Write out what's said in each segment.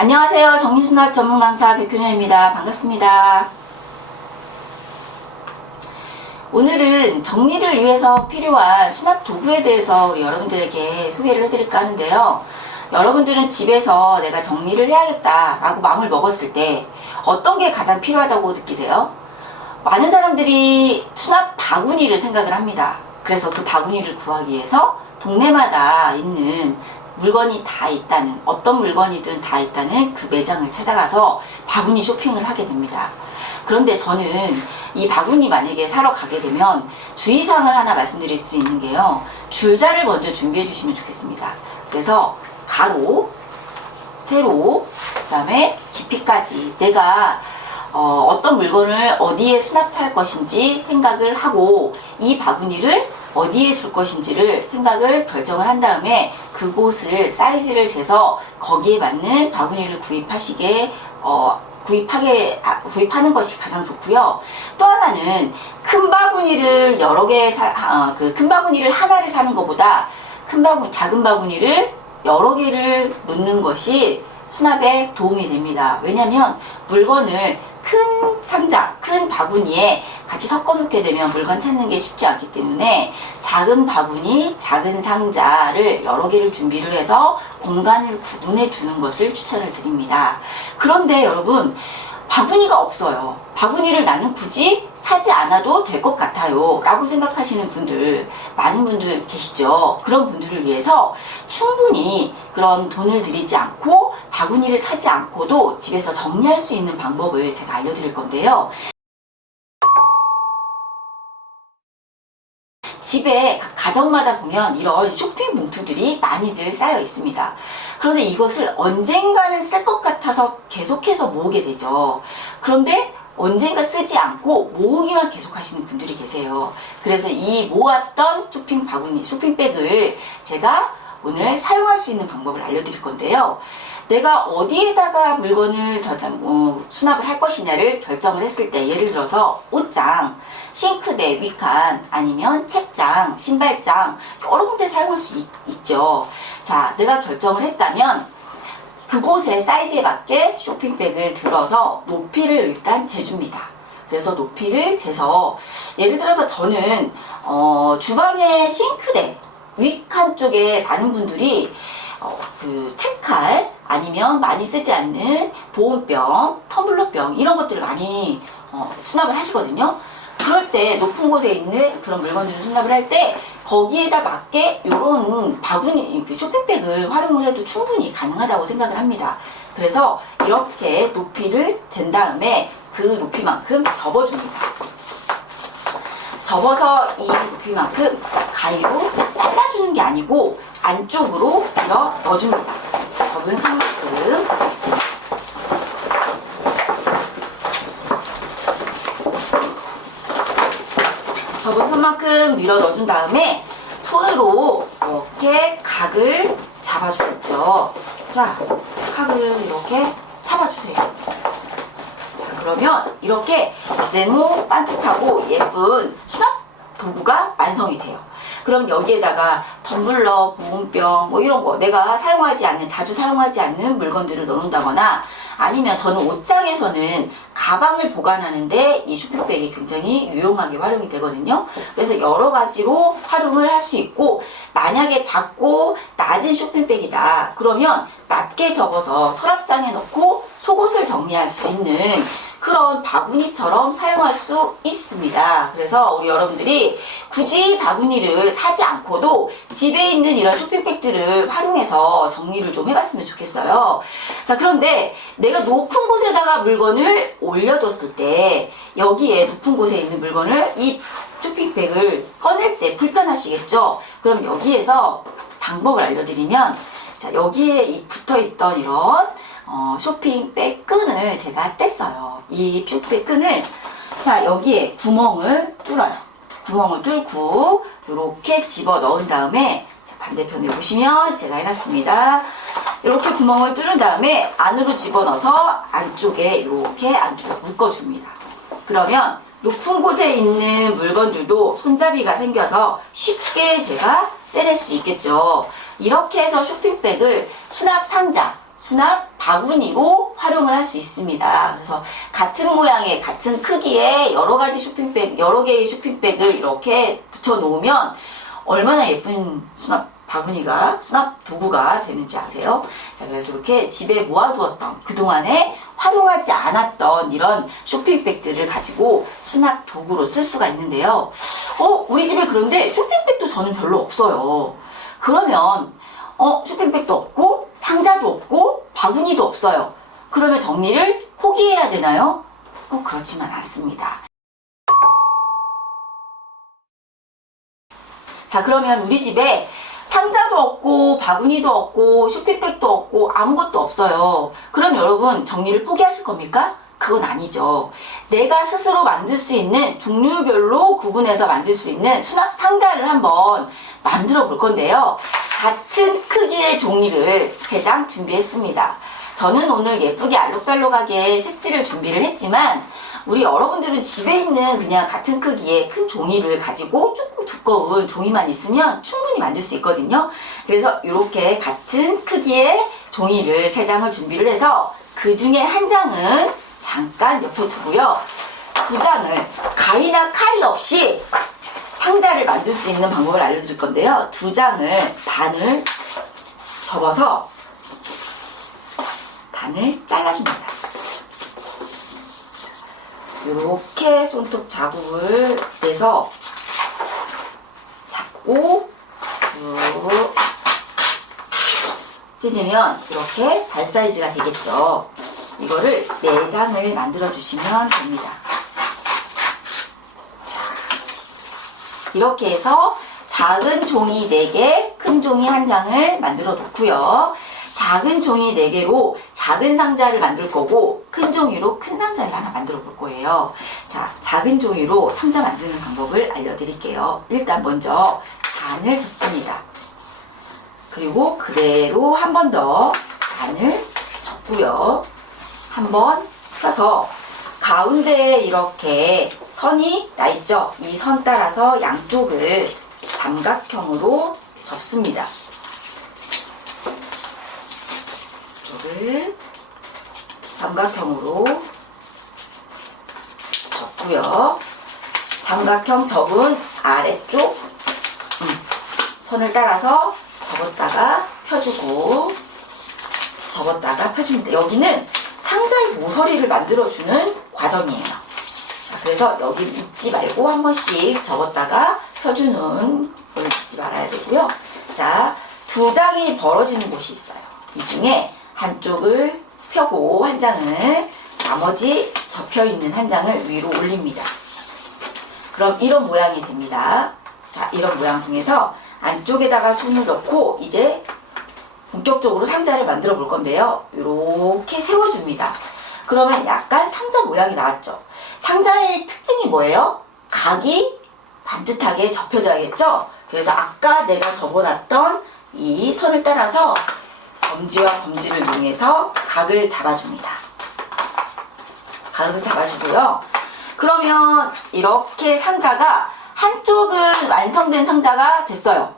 안녕하세요. 정리수납 전문 강사 백효녀입니다. 반갑습니다. 오늘은 정리를 위해서 필요한 수납 도구에 대해서 우리 여러분들에게 소개를 해드릴까 하는데요. 여러분들은 집에서 내가 정리를 해야겠다라고 마음을 먹었을 때 어떤 게 가장 필요하다고 느끼세요? 많은 사람들이 수납 바구니를 생각을 합니다. 그래서 그 바구니를 구하기 위해서 동네마다 있는 물건이 다 있다는, 어떤 물건이든 다 있다는 그 매장을 찾아가서 바구니 쇼핑을 하게 됩니다. 그런데 저는 이 바구니 만약에 사러 가게 되면 주의사항을 하나 말씀드릴 수 있는 게요. 줄자를 먼저 준비해 주시면 좋겠습니다. 그래서 가로, 세로, 그 다음에 깊이까지 내가 어떤 물건을 어디에 수납할 것인지 생각을 하고 구이 바구니를 어디에 줄 것인지를 생각을 결정을 한 다음에 그곳을 사이즈를 재서 거기에 맞는 바구니를 구입하는 것이 가장 좋고요. 또 하나는 큰 바구니를 여러 개 큰 바구니를 하나를 사는 것보다 작은 바구니를 여러 개를 놓는 것이 수납에 도움이 됩니다. 왜냐하면 물건을 큰 상자, 큰 바구니에 같이 섞어 놓게 되면 물건 찾는 게 쉽지 않기 때문에 작은 바구니, 작은 상자를 여러 개를 준비를 해서 공간을 구분해 주는 것을 추천을 드립니다. 그런데 여러분, 바구니가 없어요. 바구니를 나는 굳이 사지 않아도 될 것 같아요 라고 생각하시는 분들, 많은 분들 계시죠. 그런 분들을 위해서 충분히 그런 돈을 들이지 않고 바구니를 사지 않고도 집에서 정리할 수 있는 방법을 제가 알려드릴 건데요. 집에 각 가정마다 보면 이런 쇼핑 봉투들이 많이들 쌓여 있습니다. 그런데 이것을 언젠가는 쓸 것 같아서 계속해서 모으게 되죠. 그런데 언젠가 쓰지 않고 모으기만 계속 하시는 분들이 계세요. 그래서 이 모았던 쇼핑 바구니, 쇼핑백을 제가 오늘 사용할 수 있는 방법을 알려드릴 건데요. 내가 어디에다가 물건을 수납을 할 것이냐를 결정을 했을 때, 예를 들어서 옷장, 싱크대 윗칸, 아니면 책장, 신발장, 여러 군데 사용할 수 있죠. 자, 내가 결정을 했다면 그곳의 사이즈에 맞게 쇼핑백을 들어서 높이를 일단 재줍니다. 그래서 높이를 재서, 예를 들어서 저는 주방의 싱크대 윗칸 쪽에 많은 분들이 그 책칼, 아니면 많이 쓰지 않는 보온병, 텀블러병, 이런 것들을 많이 수납을 하시거든요. 그럴 때 높은 곳에 있는 그런 물건들을 수납을 할 때 거기에다 맞게 이런 바구니, 쇼핑백을 활용을 해도 충분히 가능하다고 생각을 합니다. 그래서 이렇게 높이를 잰 다음에 그 높이만큼 접어줍니다. 접어서 이 높이만큼 가위로 잘라주는 게 아니고 안쪽으로 밀어 넣어줍니다. 접은 선만큼. 접은 선만큼 밀어 넣어준 다음에 손으로 이렇게 각을 잡아주겠죠. 자, 각을 이렇게 잡아주세요. 자, 그러면 이렇게 네모 반듯하고 예쁜 수납 도구가 완성이 돼요. 그럼 여기에다가 텀블러, 보온병, 뭐 이런 거 내가 자주 사용하지 않는 물건들을 넣는다거나, 아니면 저는 옷장에서는 가방을 보관하는데 이 쇼핑백이 굉장히 유용하게 활용이 되거든요. 그래서 여러 가지로 활용을 할 수 있고, 만약에 작고 낮은 쇼핑백이다 그러면 낮게 접어서 서랍장에 넣고 속옷을 정리할 수 있는 그런 바구니처럼 사용할 수 있습니다. 그래서 우리 여러분들이 굳이 바구니를 사지 않고도 집에 있는 이런 쇼핑백들을 활용해서 정리를 좀 해봤으면 좋겠어요. 자, 그런데 내가 높은 곳에다가 물건을 올려뒀을 때 여기에 높은 곳에 있는 물건을, 이 쇼핑백을 꺼낼 때 불편하시겠죠? 그럼 여기에서 방법을 알려드리면, 자, 여기에 붙어있던 이런 쇼핑백 끈을 제가 뗐어요. 이 쇼핑백 끈을, 자, 여기에 구멍을 뚫어요. 구멍을 뚫고 이렇게 집어 넣은 다음에, 자, 반대편에 보시면 제가 해놨습니다. 이렇게 구멍을 뚫은 다음에 안으로 집어넣어서 안쪽에 이렇게 안쪽에서 묶어줍니다. 그러면 높은 곳에 있는 물건들도 손잡이가 생겨서 쉽게 제가 떼낼 수 있겠죠. 이렇게 해서 쇼핑백을 수납 상자, 수납 바구니로 활용을 할 수 있습니다. 그래서 같은 모양의 같은 크기의 여러 개의 쇼핑백을 이렇게 붙여 놓으면 얼마나 예쁜 수납 도구가 되는지 아세요? 자, 그래서 이렇게 집에 모아두었던 그동안에 활용하지 않았던 이런 쇼핑백들을 가지고 수납 도구로 쓸 수가 있는데요. 우리 집에 그런데 쇼핑백도 저는 별로 없어요. 그러면 쇼핑백도 없고 상자도 없고 바구니도 없어요. 그러면 정리를 포기해야 되나요? 꼭 그렇지만 않습니다. 자, 그러면 우리 집에 상자도 없고 바구니도 없고 쇼핑백도 없고 아무것도 없어요. 그럼 여러분 정리를 포기하실 겁니까? 그건 아니죠. 내가 스스로 만들 수 있는 종류별로 구분해서 만들 수 있는 수납 상자를 한번 만들어 볼 건데요. 같은 크기의 종이를 3장 준비했습니다. 저는 오늘 예쁘게 알록달록하게 색지를 준비를 했지만 우리 여러분들은 집에 있는 그냥 같은 크기의 큰 종이를 가지고 조금 두꺼운 종이만 있으면 충분히 만들 수 있거든요. 그래서 이렇게 같은 크기의 종이를 3장을 준비를 해서 그 중에 한 장은 잠깐 옆에 두고요. 2장을 가위나 칼이 없이 상자를 만들 수 있는 방법을 알려드릴 건데요. 2장을 반을 접어서 반을 잘라줍니다. 이렇게 손톱 자국을 내서 잡고 쭉 찢으면 이렇게 반 사이즈가 되겠죠. 이거를 4장을 만들어 주시면 됩니다. 자, 이렇게 해서 작은 종이 4개, 큰 종이 1장을 만들어 놓고요. 작은 종이 4개로 작은 상자를 만들 거고 큰 종이로 큰 상자를 하나 만들어 볼 거예요. 자, 작은 종이로 상자 만드는 방법을 알려드릴게요. 일단 먼저 반을 접습니다. 그리고 그대로 한 번 더 반을 접고요. 한 번 펴서 가운데에 이렇게 선이 나 있죠? 이 선 따라서 양쪽을 삼각형으로 접습니다. 이쪽을 삼각형으로 접고요. 삼각형 접은 아래쪽 선을 따라서 접었다가 펴주고 접었다가 펴줍니다. 여기는 상자의 모서리를 만들어주는 과정이에요. 자, 그래서 여기 잊지 말고 한 번씩 접었다가 펴주는 걸 잊지 말아야 되고요. 자, 2장이 벌어지는 곳이 있어요. 이 중에 한쪽을 펴고 한 장을 나머지 접혀있는 한 장을 위로 올립니다. 그럼 이런 모양이 됩니다. 자, 이런 모양 중에서 안쪽에다가 손을 넣고 이제 본격적으로 상자를 만들어 볼 건데요. 이렇게 세워줍니다. 그러면 약간 상자 모양이 나왔죠. 상자의 특징이 뭐예요? 각이 반듯하게 접혀져야겠죠? 그래서 아까 내가 접어놨던 이 선을 따라서 검지와 검지를 이용해서 각을 잡아줍니다. 각을 잡아주고요. 그러면 이렇게 상자가 한쪽은 완성된 상자가 됐어요.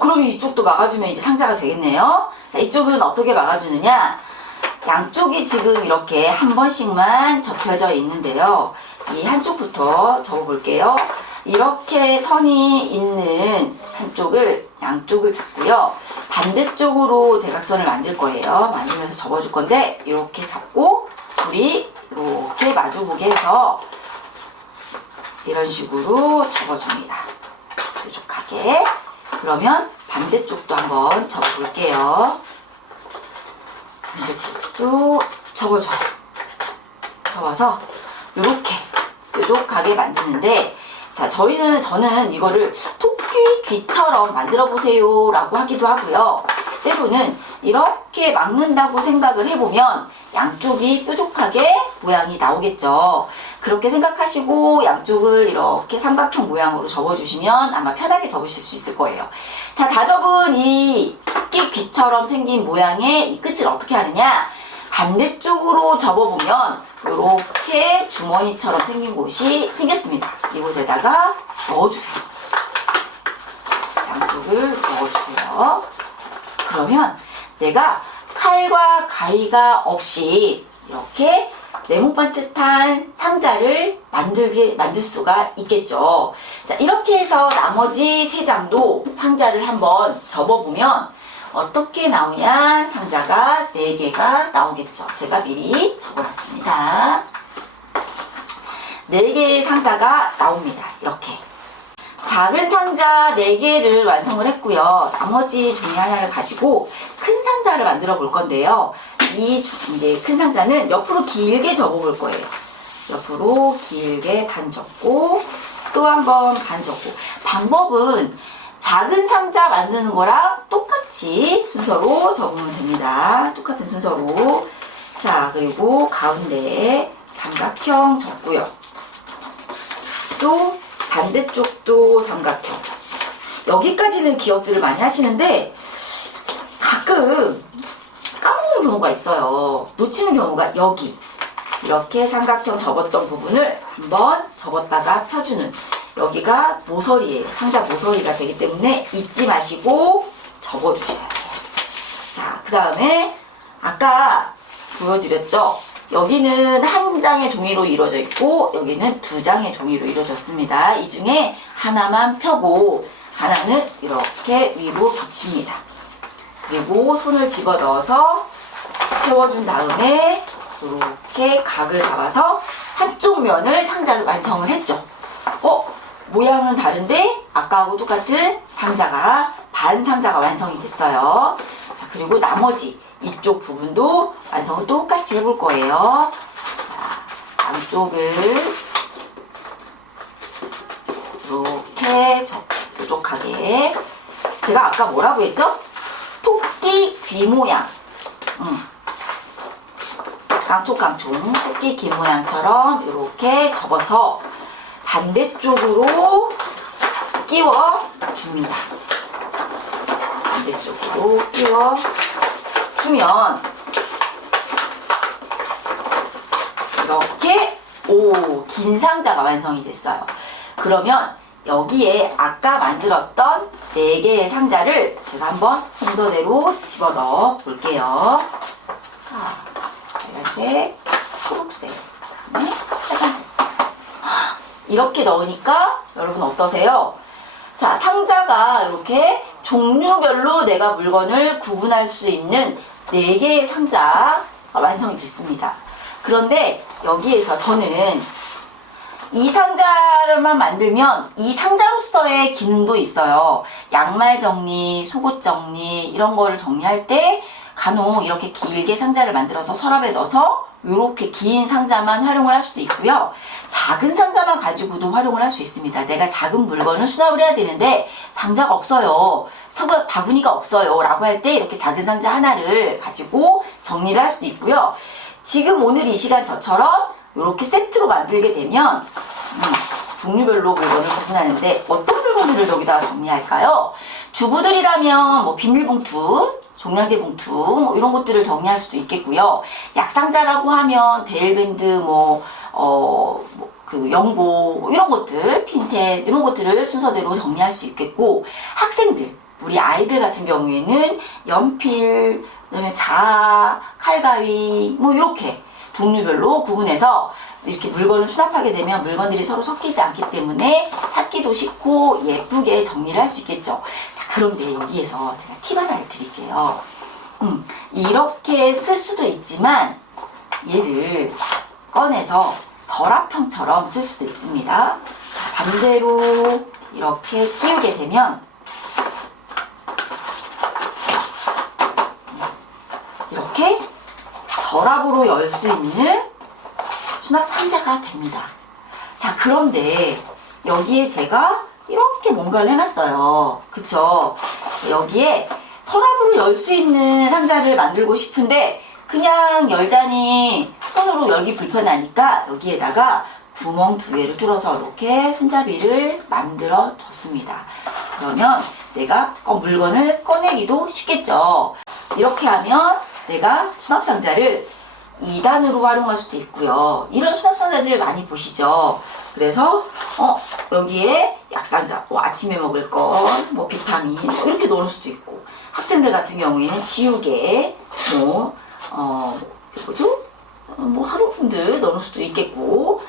그럼 이쪽도 막아주면 이제 상자가 되겠네요. 자, 이쪽은 어떻게 막아주느냐? 양쪽이 지금 이렇게 한 번씩만 접혀져 있는데요. 이 한쪽부터 접어볼게요. 이렇게 선이 있는 한쪽을 양쪽을 잡고요. 반대쪽으로 대각선을 만들 거예요. 만들면서 접어줄 건데 이렇게 잡고 둘이 이렇게 마주보게 해서 이런 식으로 접어줍니다. 뾰족하게. 그러면 반대쪽도 한번 접어볼게요. 반대쪽도 접어줘요. 접어서 이렇게 뾰족하게 만드는데, 자, 저는 이거를 토끼 귀처럼 만들어 보세요 라고 하기도 하고요. 때로는 이렇게 막는다고 생각을 해보면 양쪽이 뾰족하게 모양이 나오겠죠. 그렇게 생각하시고 양쪽을 이렇게 삼각형 모양으로 접어주시면 아마 편하게 접으실 수 있을 거예요. 자, 다 접은 이 토끼 귀처럼 생긴 모양의 이 끝을 어떻게 하느냐? 반대쪽으로 접어보면 이렇게 주머니처럼 생긴 곳이 생겼습니다. 이곳에다가 넣어주세요. 양쪽을 넣어주세요. 그러면 내가 칼과 가위가 없이 이렇게 네모 반듯한 상자를 만들 수가 있겠죠. 자, 이렇게 해서 나머지 3장도 상자를 한번 접어보면 어떻게 나오냐? 상자가 4개가 나오겠죠. 제가 미리 접어놨습니다. 4개의 상자가 나옵니다. 이렇게. 작은 상자 4개를 완성을 했고요. 나머지 종이 하나를 가지고 큰 상자를 만들어 볼 건데요. 이 이제 큰 상자는 옆으로 길게 접어 볼 거예요. 옆으로 길게 반 접고 또 한 번 반 접고. 방법은 작은 상자 만드는 거랑 똑같이 순서로 접으면 됩니다. 똑같은 순서로. 자, 그리고 가운데에 삼각형 접고요. 또 반대쪽도 삼각형. 여기까지는 기억들을 많이 하시는데 가끔 까먹는 경우가 있어요. 놓치는 경우가 여기 이렇게 삼각형 접었던 부분을 한번 접었다가 펴주는, 여기가 모서리예요. 상자 모서리가 되기 때문에 잊지 마시고 접어주셔야 돼요. 자, 그 다음에 아까 보여드렸죠? 여기는 한 장의 종이로 이루어져 있고 여기는 2장의 종이로 이루어졌습니다. 이 중에 하나만 펴고 하나는 이렇게 위로 붙입니다. 그리고 손을 집어넣어서 세워준 다음에 이렇게 각을 잡아서 한쪽 면을 상자를 완성을 했죠. 모양은 다른데 아까하고 똑같은 상자가, 반 상자가 완성이 됐어요. 자, 그리고 나머지 이쪽 부분도 완성을 똑같이 해볼 거예요. 자, 안쪽을 이렇게 뾰족하게. 제가 아까 뭐라고 했죠? 토끼 귀 모양. 깡총깡총 토끼 귀 모양처럼 이렇게 접어서 반대쪽으로 끼워 줍니다. 반대쪽으로 끼워 주면 이렇게 긴 상자가 완성이 됐어요. 그러면 여기에 아까 만들었던 4개의 상자를 제가 한번 순서대로 집어넣어 볼게요. 자, 빨간색, 초록색, 그다음에 빨간색. 이렇게 넣으니까 여러분 어떠세요? 자, 상자가 이렇게 종류별로 내가 물건을 구분할 수 있는 4개의 상자가 완성이 됐습니다. 그런데 여기에서 저는 이 상자를만 만들면 이 상자로서의 기능도 있어요. 양말 정리, 속옷 정리 이런 거를 정리할 때 간혹 이렇게 길게 상자를 만들어서 서랍에 넣어서 이렇게 긴 상자만 활용을 할 수도 있고요. 작은 상자만 가지고도 활용을 할 수 있습니다. 내가 작은 물건을 수납을 해야 되는데 상자가 없어요. 바구니가 없어요. 라고 할 때 이렇게 작은 상자 하나를 가지고 정리를 할 수도 있고요. 지금 오늘 이 시간 저처럼 이렇게 세트로 만들게 되면 종류별로 물건을 구분하는데 어떤 물건들을 여기다가 정리할까요? 주부들이라면 뭐 비닐봉투, 종량제 봉투 뭐 이런 것들을 정리할 수도 있겠고요. 약상자라고 하면 데일밴드 그 연고 이런 것들, 핀셋 이런 것들을 순서대로 정리할 수 있겠고, 학생들, 우리 아이들 같은 경우에는 연필, 그다음에 자아, 칼가위 뭐 이렇게 종류별로 구분해서 이렇게 물건을 수납하게 되면 물건들이 서로 섞이지 않기 때문에 찾기도 쉽고 예쁘게 정리를 할 수 있겠죠. 자, 그런데 여기에서 제가 팁 하나를 드릴게요. 이렇게 쓸 수도 있지만 얘를 꺼내서 서랍형처럼 쓸 수도 있습니다. 자, 반대로 이렇게 끼우게 되면 이렇게 서랍으로 열 수 있는 수납 상자가 됩니다. 자, 그런데 여기에 제가 이렇게 뭔가를 해놨어요. 그쵸? 여기에 서랍으로 열 수 있는 상자를 만들고 싶은데 그냥 열자니 손으로 열기 불편하니까 여기에다가 구멍 2개를 뚫어서 이렇게 손잡이를 만들어 줬습니다. 그러면 내가 물건을 꺼내기도 쉽겠죠. 이렇게 하면 내가 수납상자를 2단으로 활용할 수도 있고요. 이런 수납상자들 많이 보시죠. 그래서 여기에 약상자, 아침에 먹을 것, 비타민 이렇게 넣을 수도 있고, 학생들 같은 경우에는 지우개 뭐죠? 학용품들 넣을 수도 있겠고,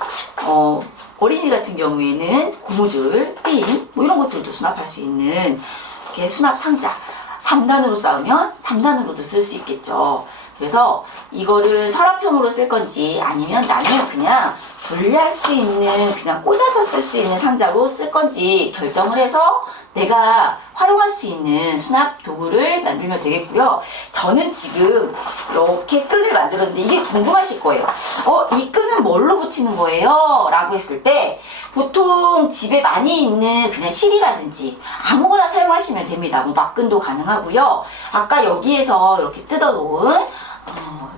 어린이 같은 경우에는 고무줄, 핀, 이런 것들도 수납할 수 있는 이렇게 수납 상자. 3단으로 쌓으면 3단으로도 쓸 수 있겠죠. 그래서 이거를 서랍형으로 쓸 건지 아니면 나는 그냥 분리할 수 있는, 그냥 꽂아서 쓸 수 있는 상자로 쓸 건지 결정을 해서 내가 활용할 수 있는 수납 도구를 만들면 되겠고요. 저는 지금 이렇게 끈을 만들었는데 이게 궁금하실 거예요. 이 끈은 뭘로 붙이는 거예요? 라고 했을 때 보통 집에 많이 있는 그냥 실이라든지 아무거나 사용하시면 됩니다. 막끈도 가능하고요. 아까 여기에서 이렇게 뜯어놓은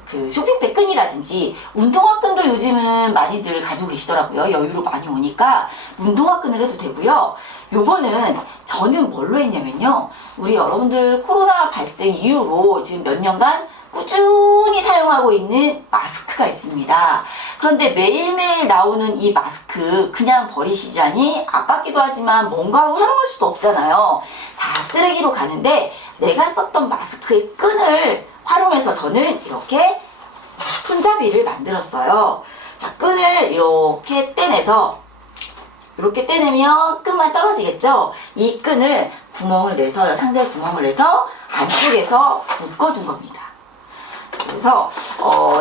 그 쇼핑백 끈이라든지 운동화 끈도 요즘은 많이들 가지고 계시더라고요. 여유로 많이 오니까 운동화 끈을 해도 되고요. 요거는 저는 뭘로 했냐면요. 우리 여러분들 코로나 발생 이후로 지금 몇 년간 꾸준히 사용하고 있는 마스크가 있습니다. 그런데 매일매일 나오는 이 마스크 그냥 버리시자니 아깝기도 하지만 뭔가로 활용할 수도 없잖아요. 다 쓰레기로 가는데 내가 썼던 마스크의 끈을 활용해서 저는 이렇게 손잡이를 만들었어요. 자, 끈을 이렇게 떼내서 이렇게 떼내면 끈만 떨어지겠죠? 이 끈을 구멍을 내서, 상자에 구멍을 내서 안쪽에서 묶어준 겁니다. 그래서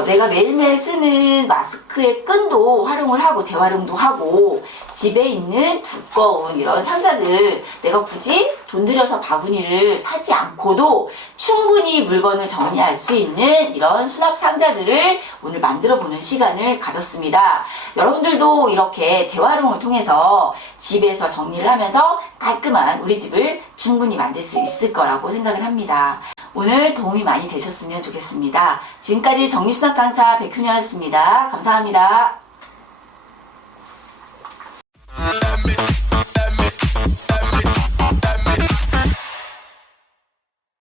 내가 매일매일 쓰는 마스크의 끈도 활용을 하고 재활용도 하고 집에 있는 두꺼운 이런 상자들 내가 굳이 돈 들여서 바구니를 사지 않고도 충분히 물건을 정리할 수 있는 이런 수납 상자들을 오늘 만들어 보는 시간을 가졌습니다. 여러분들도 이렇게 재활용을 통해서 집에서 정리를 하면서 깔끔한 우리 집을 충분히 만들 수 있을 거라고 생각을 합니다. 오늘 도움이 많이 되셨으면 좋겠습니다. 지금까지 정리수납 강사 백효녀였습니다. 감사합니다.